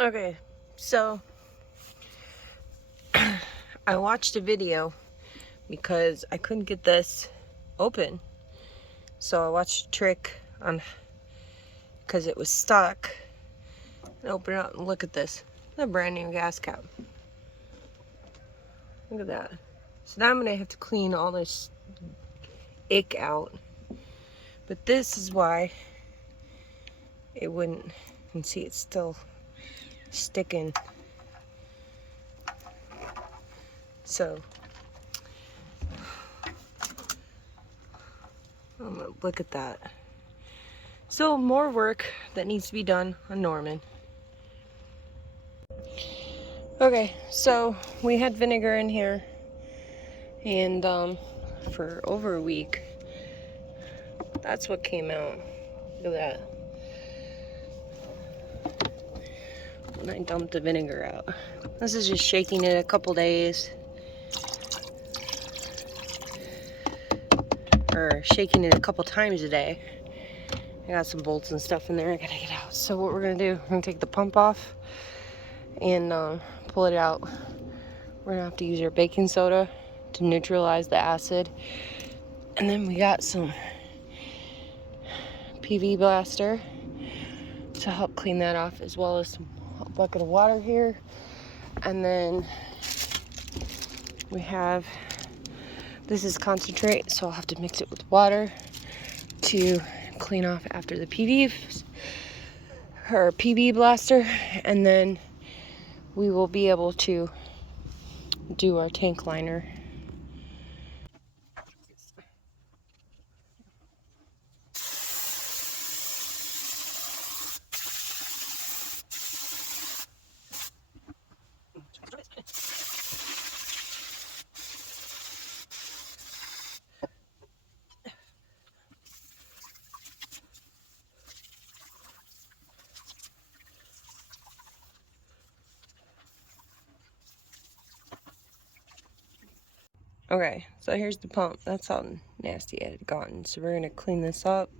Okay, so I watched a video because I couldn't get this open. So I watched a trick on because it was stuck. And open it up and look at this. A brand new gas cap. Look at that. So now I'm gonna have to clean all this ick out. But this is why it wouldn't. You can see it's still sticking. So I'm gonna look at that. So more work that needs to be done on Norman. Okay, so we had vinegar in here and for over a week. That's what came out. Look at that. When I dumped the vinegar out. This is just shaking it a couple days. Or shaking it a couple times a day. I got some bolts and stuff in there I gotta get out. So what we're gonna do, we're gonna take the pump off and pull it out. We're gonna have to use our baking soda to neutralize the acid. And then we got some PV blaster to help clean that off, as well as a bucket of water here. And then we have, this is concentrate, so I'll have to mix it with water to clean off after the PV blaster, and then we will be able to do our tank liner. Okay, so here's the pump. That's how nasty it had gotten. So we're gonna clean this up.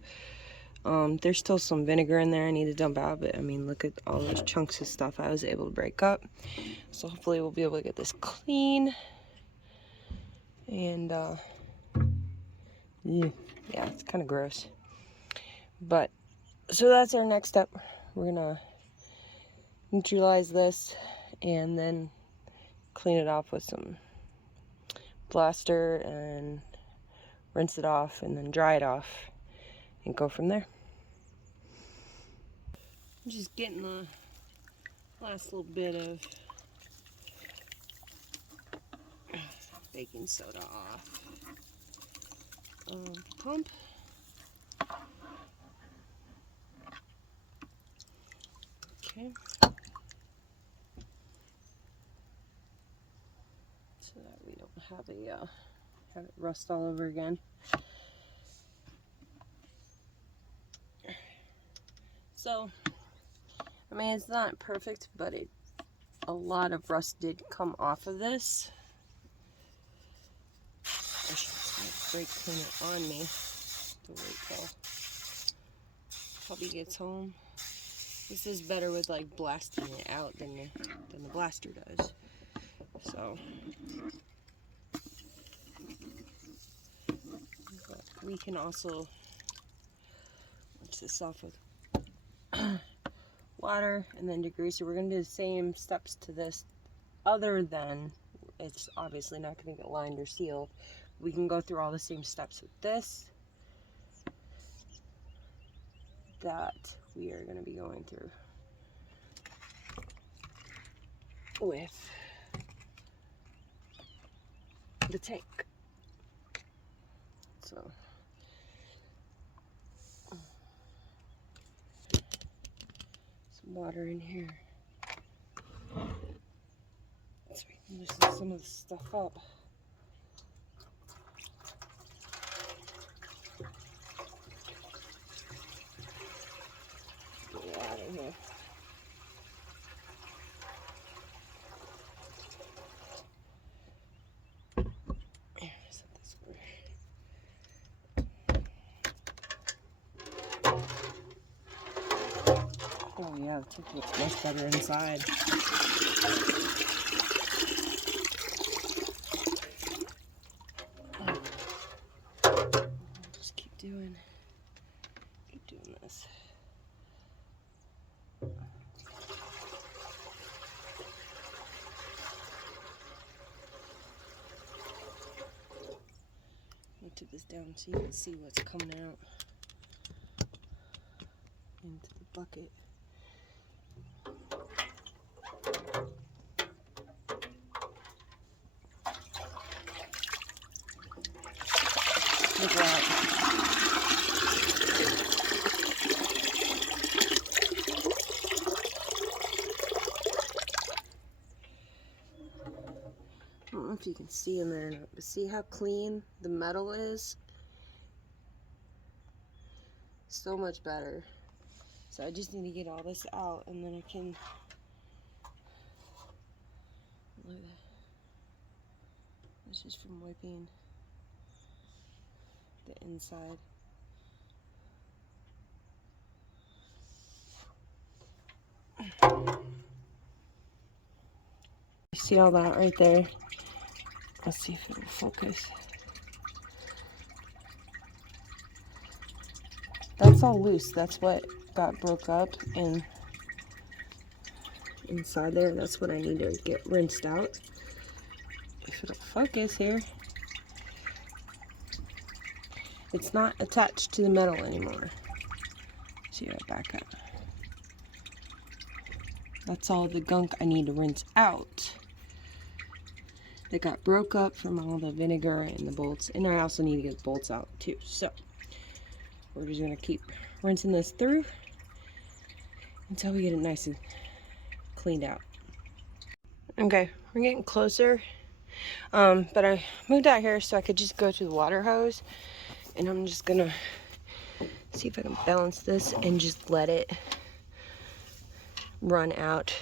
There's still some vinegar in there I need to dump out, but I mean, look at all those chunks of stuff I was able to break up. So hopefully we'll be able to get this clean. And yeah, it's kind of gross. But so that's our next step. We're gonna neutralize this and then clean it off with some plaster and rinse it off and then dry it off and go from there. I'm just getting the last little bit of baking soda off the pump. Okay. So that we don't have it rust all over again. So, I mean, it's not perfect, but a lot of rust did come off of this. I should spray clean it on me to wait till puppy gets home. This is better with like blasting it out than the blaster does. So, but we can also rinse this off with water and then degreaser. We're going to do the same steps to this, other than it's obviously not going to get lined or sealed. We can go through all the same steps with this that we are going to be going through with the tank. So some water in here so we can loosen some of the stuff up. Get it out of here. Oh yeah, the tip looks much better inside. Just keep doing this. Let me tip this down so you can see what's coming out into the bucket. Look at that. I don't know if you can see in there, but see how clean the metal is? So much better. So I just need to get all this out and then I can, look at that. This is from wiping the inside. See all that right there? Let's see if it'll focus. That's all loose. That's what got broke up and inside there. That's what I need to get rinsed out. If it'll focus here. It's not attached to the metal anymore. See if I back up. That's all the gunk I need to rinse out. That got broke up from all the vinegar and the bolts. And I also need to get the bolts out too. So we're just gonna keep rinsing this through until we get it nice and cleaned out. Okay, we're getting closer. But I moved out here so I could just go to the water hose. And I'm just gonna see if I can balance this and just let it run out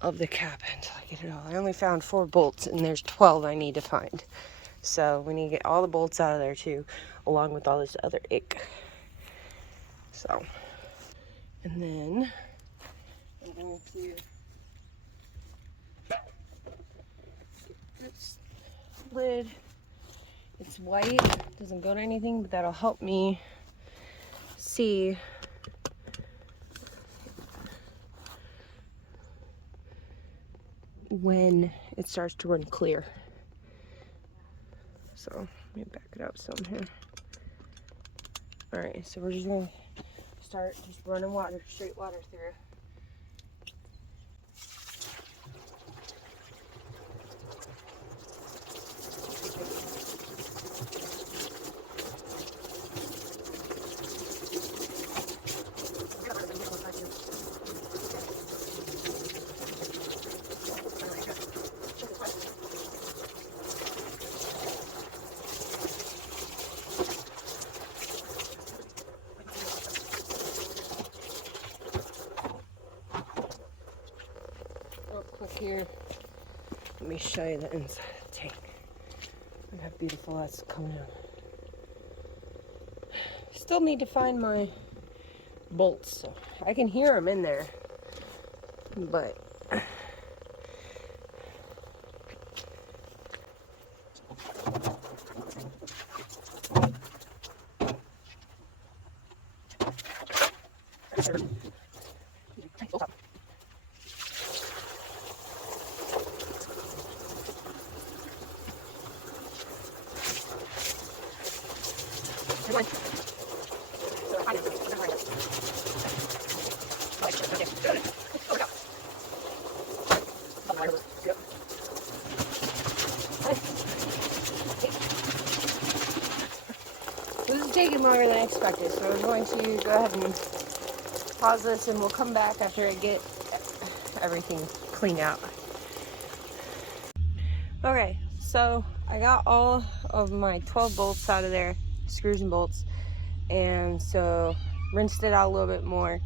of the cap until I get it all. I only found 4 bolts and there's 12 I need to find. So we need to get all the bolts out of there too, along with all this other ick. So, and then I'm going to get this lid. It's white, doesn't go to anything, but that'll help me see when it starts to run clear. So let me back it up some here. Alright, so we're just gonna start just running water, straight water through. Here, let me show you the inside of the tank. Look how beautiful that's coming out. Still need to find my bolts. So I can hear them in there, but this is taking longer than I expected, so I'm going to go ahead and pause this and we'll come back after I get everything cleaned out. Okay, so I got all of my 12 bolts out of there, screws and bolts, and so rinsed it out a little bit more.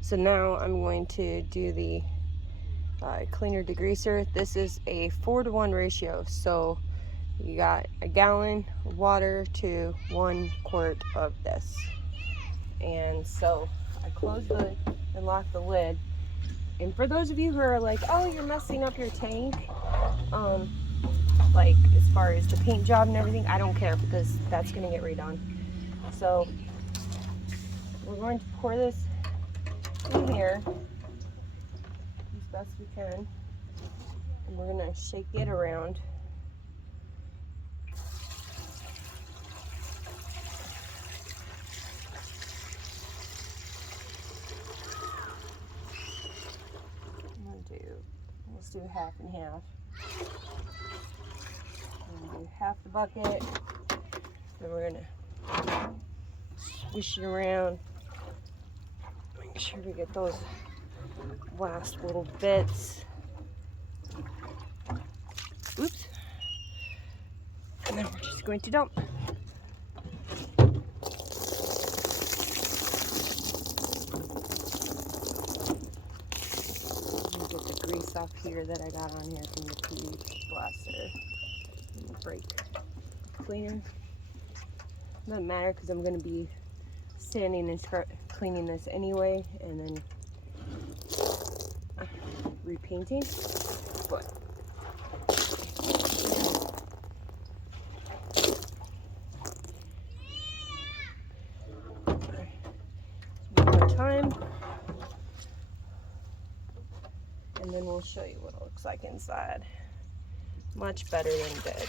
So now I'm going to do the cleaner degreaser. This is a 4-to-1 ratio, so you got a gallon of water to 1 quart of this. And so I close the and lock the lid. And for those of you who are like, oh, you're messing up your tank, like as far as the paint job and everything, I don't care because that's going to get redone. So we're going to pour this in here as best we can, and we're going to shake it around. Let's do half and half. I'm gonna do half the bucket, then we're gonna swish it around. Make sure we get those last little bits. Oops. And then we're just going to dump. Get the grease off here that I got on here from the PE blaster. Brake cleaner. Doesn't matter because I'm going to be sanding and cleaning this anyway, and then repainting. But one more time, and then we'll show you what it looks like inside. Much better than dead.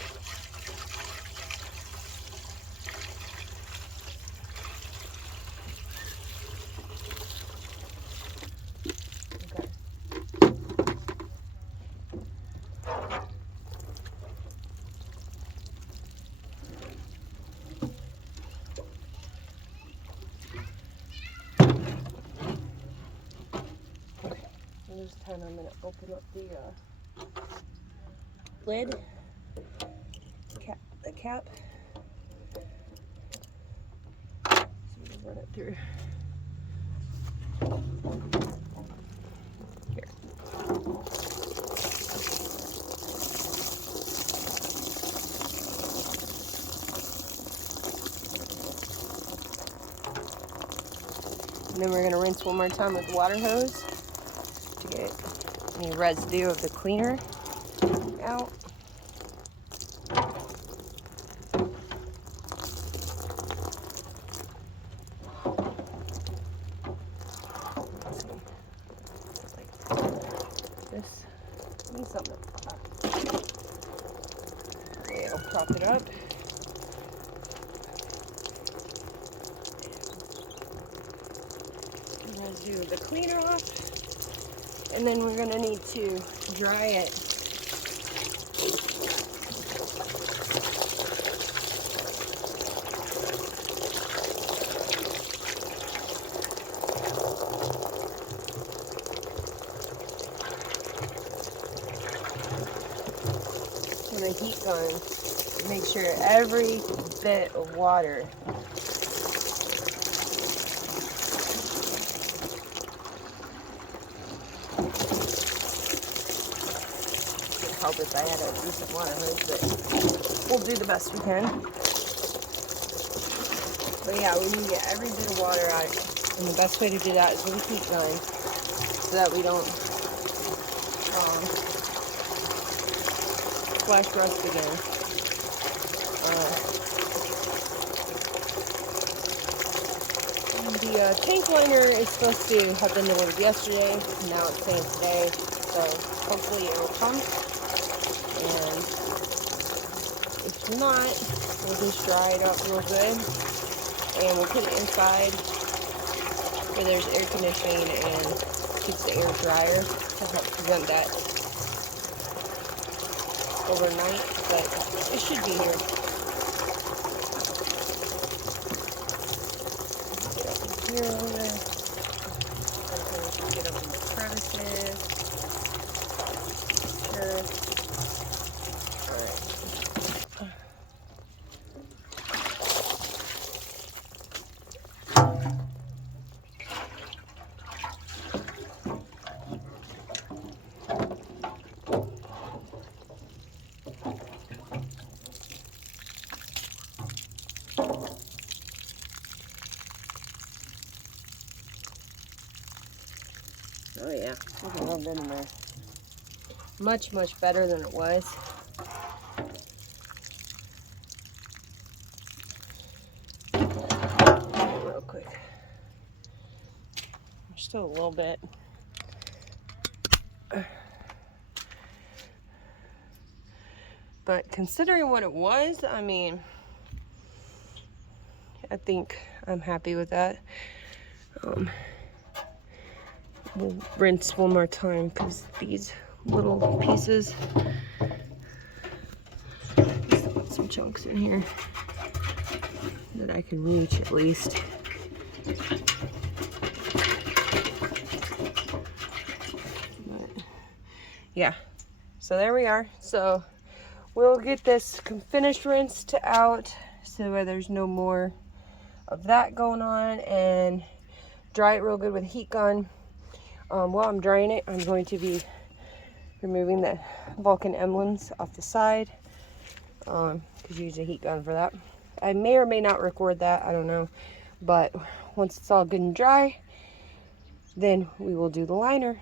Okay. So this time I'm going to open up the lid, the cap, so we can run it through here. And then we're going to rinse one more time with the water hose to get any residue of the cleaner out. This needs something to pop. Okay, I'll prop it up. Residue of the cleaner off, and then we're going to need to dry it. And the heat gun, make sure every bit of water help if I had a decent water hose, but we'll do the best we can. But yeah, we need to get every bit of water out, and the best way to do that is with a heat gun, so that we don't flash rust again. The tank liner is supposed to have been delivered yesterday, and now it's saying today, so hopefully it will come. And if not, we'll just dry it up real good, and we'll put it inside where there's air conditioning and keeps the air drier to help prevent that overnight, but it should be here. Get up in here a little bit. Get up in the crevices. Sure. Oh yeah, there's a little bit in there. Much, much better than it was. Real quick. There's still a little bit. But considering what it was, I mean, I think I'm happy with that. We'll rinse one more time because these little pieces, still got some chunks in here that I can reach at least. But yeah, so there we are. So we'll get this finished rinsed out so where there's no more of that going on, and dry it real good with a heat gun. While I'm drying it, I'm going to be removing the Vulcan emblems off the side, because you use a heat gun for that. I may or may not record that, I don't know, but once it's all good and dry, then we will do the liner.